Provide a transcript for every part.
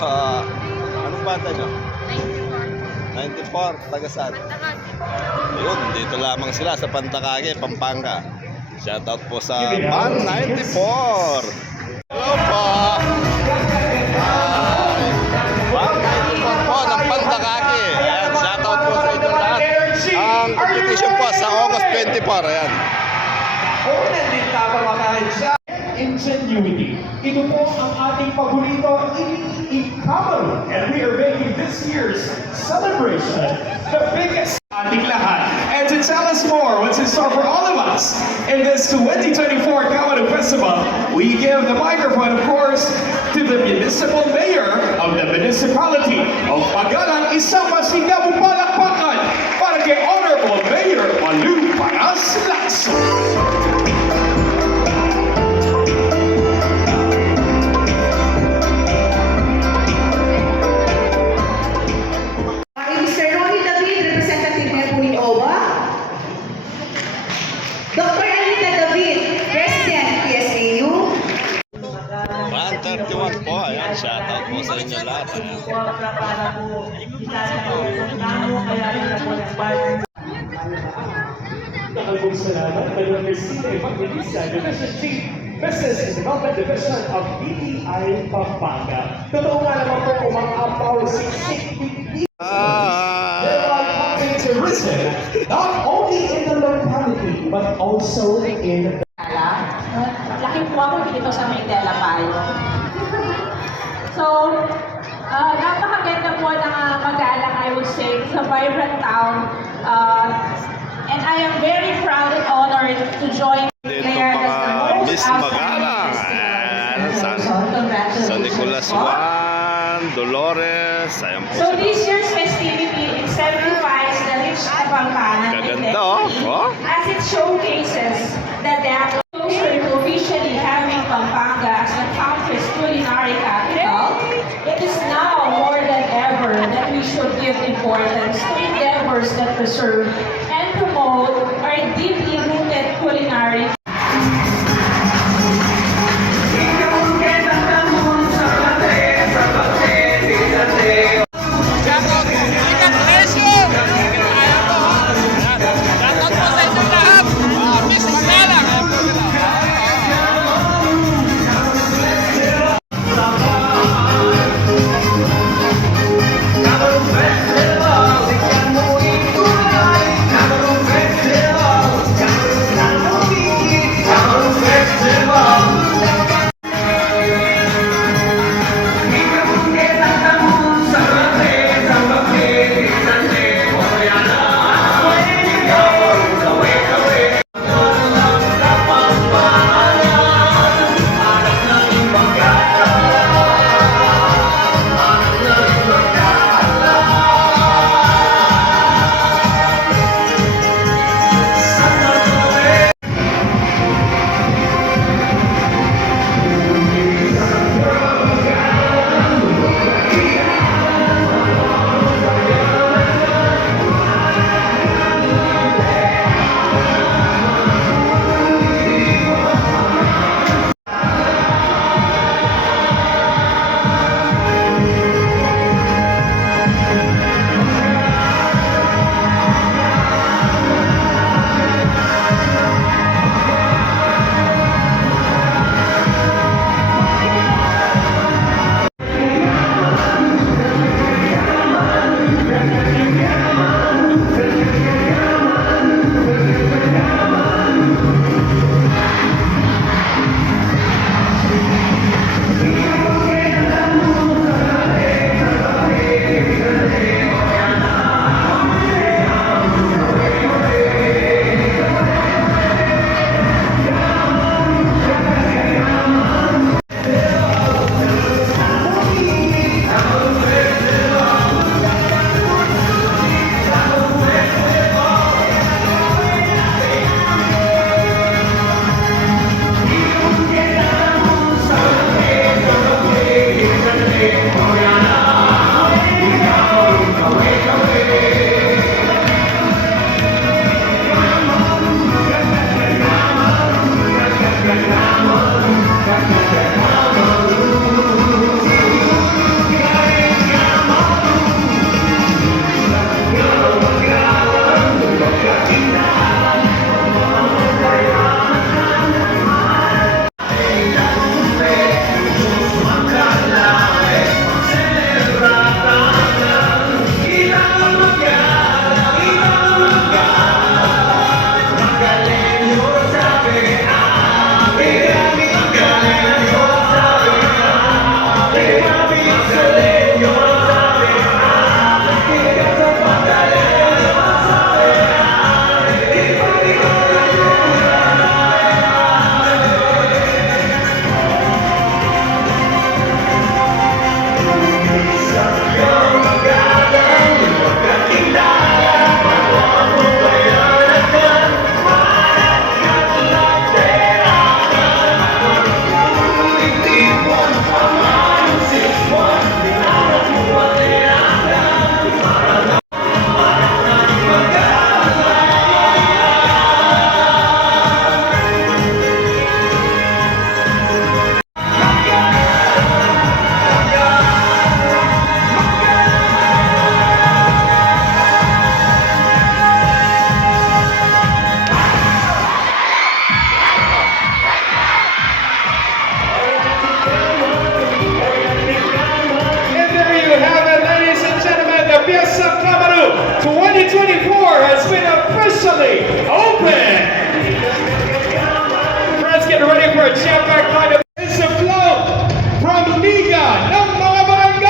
Anong banda nyo? 94, taga-saan? Ayun, dito lamang sila sa Pantakage, Pampanga. Shoutout po sa Band 94. Hello po! Band 94 po ng Pantakage. Ayan, shoutout po sa inyo lahat. Ang competition po sa August 24. Ayan. Ingenuity. Ito po ang ating paborito, Ikamaru. And we are making this year's celebration the biggest ating lahat. And to tell us more what's in store for all of us in this 2024 Ikamaru Festival, we give the microphone, of course, to the municipal mayor of the municipality of Pagalan. Isang masigabong palakpakan para kay Honorable Mayor Malu Paraslas. Dr. Anita David, President, PSAU. 131 po, ayan, shoutout po sa inyo lahat. Nakalbog salamat kay Christina Evangelista, Division Chief, Business and Development Division of BPI Pampanga. Totoo nga naman po umang-apaw si tourism, not only in the locality, but also in the... Laki po ako dito sa Maynila Payo. So, napakaganda po ng Magalang, I would say. It's a vibrant town. And I am very proud and honored to join Claire as the most Miss Magalang. San Nicolas Juan, Dolores. Ayan po. So this year's festivity exemplifies the rich Kapampangan Kaganda, oh. as it showcases that they are closer to officially having Pampanga as the country's culinary capital. It is now more than ever that we should give importance to endeavors that preserve and promote our deeply rooted culinary. 2024 has been officially open. Friends, get ready for a jam-packed night of It's a flow from Liga ng mga Barangay.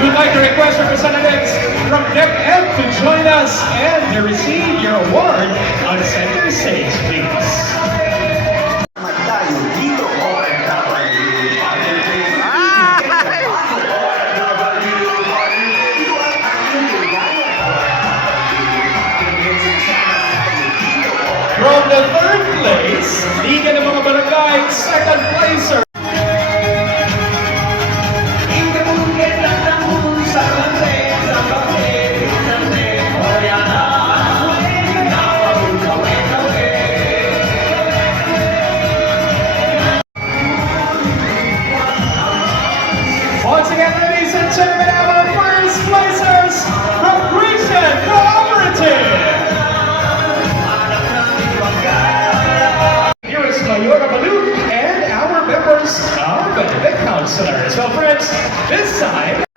We would like to request representatives from DepEd to join us and to receive your award on center stage, please. From the third place, Liga ng mga Barangay, second placer. Once again, ladies and gentlemen, our first placers from Grecian Cooperative. Here is Mayora Balu and our members of the counselors. So friends, this time,